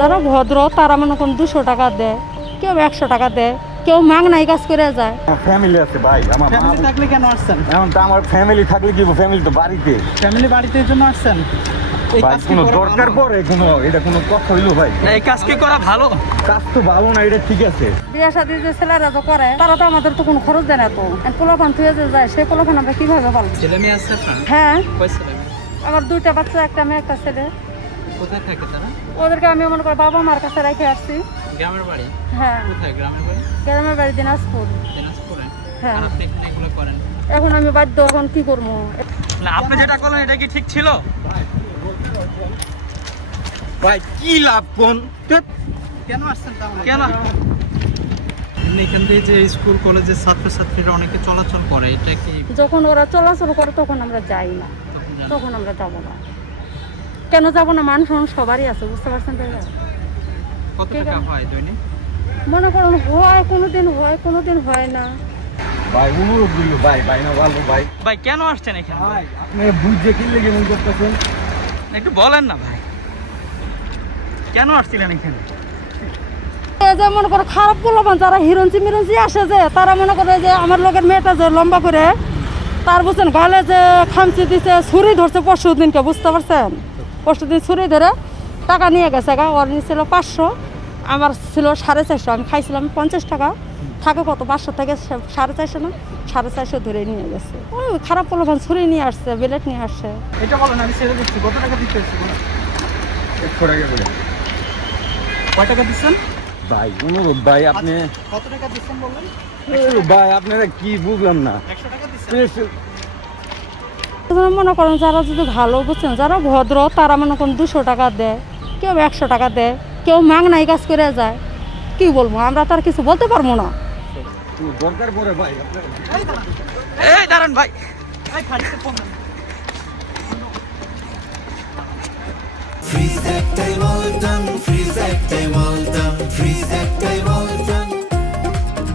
যারা ভদ্র তারা মনে করুন 200 টাকা দেয়, কেউ 100 টাকা দেয়, কেউ মাংনাই কাজ করে যায়। ফ্যামিলি আছে ভাই, আমার ফ্যামিলি থাকলে কেন আসছেন? এখন তো আমার ফ্যামিলি থাকলে কি, ফ্যামিলি তো বাড়িতে। ফ্যামিলি বাড়িতে এই জন্য আসছেন? এই ভাই কাজ কি কোনো করা দরকার ভালো? পড়ে কোনো, এটা কোনো কথা হইলো ভাই? এই কাজ কি করা ভালো? কাজ তো ভালো না, এটা ঠিক আছে। বিয়ে শাদী যে ছেলেরা তো করে তারা তো আমাদের তো কোনো খরচ দেয় না, তো পোলাপান থুয়ে যে যায় সেই পোলাপান আমরা কিভাবে পালবো? ছেলে মেয়ে আছে আপনার? হ্যাঁ, কয় ছেলে মেয়ে? আমার 2টা বাচ্চা, একটা মেয়ে একটা ছেলে। কোথায় থাকে তারা? ওদেরকে আমি মনে করি বাবা মার কাছে রেখে আসছি। গ্রামের বাড়ি? হ্যাঁ, কোথায় গ্রামের বাড়ি? গ্রামের বাড়ি দিনাজপুর। দিনাজপুরে? হ্যাঁ। আর আপনি এখানে এগুলো করেন? এখন আমি বাধ্য, এখন কি করবো? না, আপনি যেটা করলেন এটা কি ঠিক ছিল? ভাই কি লাভ কোন? কেন আসছেন তাহলে? কেন এখান দিয়ে যে স্কুল কলেজের ছাত্রছাত্রীরা অনেকে চলাচল করে, এটা কি যখন ওরা চলাচল করে তখন আমরা যাই না, তখন আমরা যাবো না। কেন যাবো না? মানুষ সবারই আছে, বুঝতে পারছেন তো? কত ঠিক টাকা আছে। হয় দৈনিক? মনে করুন হয় কোনোদিন হয়, কোনোদিন হয় না। ভাই অনুরোধ দিল ভাই, ভাই না ভালো ভাই। ভাই কেন আসছেন এখানে? ভাই আপনি বুঝে কি লেগে মন করতেছেন? একটু বলেন না ভাই, কেন আসছিলেন এখানে? এই যে মনে করো খারাপ পোলাপান যারা হিরঞ্চি মিরঞ্চি আসে, যে তারা মনে করে যে আমার লোকের মেয়েটা যে লম্বা করে তার বুঝছেন গালে যে খামচি দিছে, ছুরি ধরছে পরশু দিনকে, বুঝতে পারছেন? পরশু দিন ছুরি ধরে টাকা নিয়ে গেছে গা। ওর ছিল 500, আমার ছিল 450, আমি খাইছিলাম 50 টাকা। থাকে কত? 500 থেকে 450 না 450 ধরে নিয়ে গেছে। ওই খারাপ পোলাপান ছুরি নিয়ে আসছে, বেলেট নিয়ে আসছে। এটা বলেন, আমি ছেড়ে দিচ্ছি। কত টাকা দিতে হচ্ছে? 100 টাকা করে। কয় টাকা দিচ্ছেন? ভাই অনুরোধ ভাই, আপনি কত টাকা দিচ্ছেন বললেন? ভাই আপনারা কি বুঝলাম না। 100 টাকা দিচ্ছেন? মনে করেন যারা যদি ভালো, বুঝছেন, যারা ভদ্র তারা মনে করেন 200 টাকা দেয়, কেউ 100 টাকা দেয়, কেউ মাংনাই কাজ করে যায়। কি বলবো, আমরা তার কিছু বলতে পারবো না। দরকার পড়ে ভাই এই দাঁড়ান ভাই, এই খালিতে ফোন দেন। Freeze that table, done. Freeze that table, done.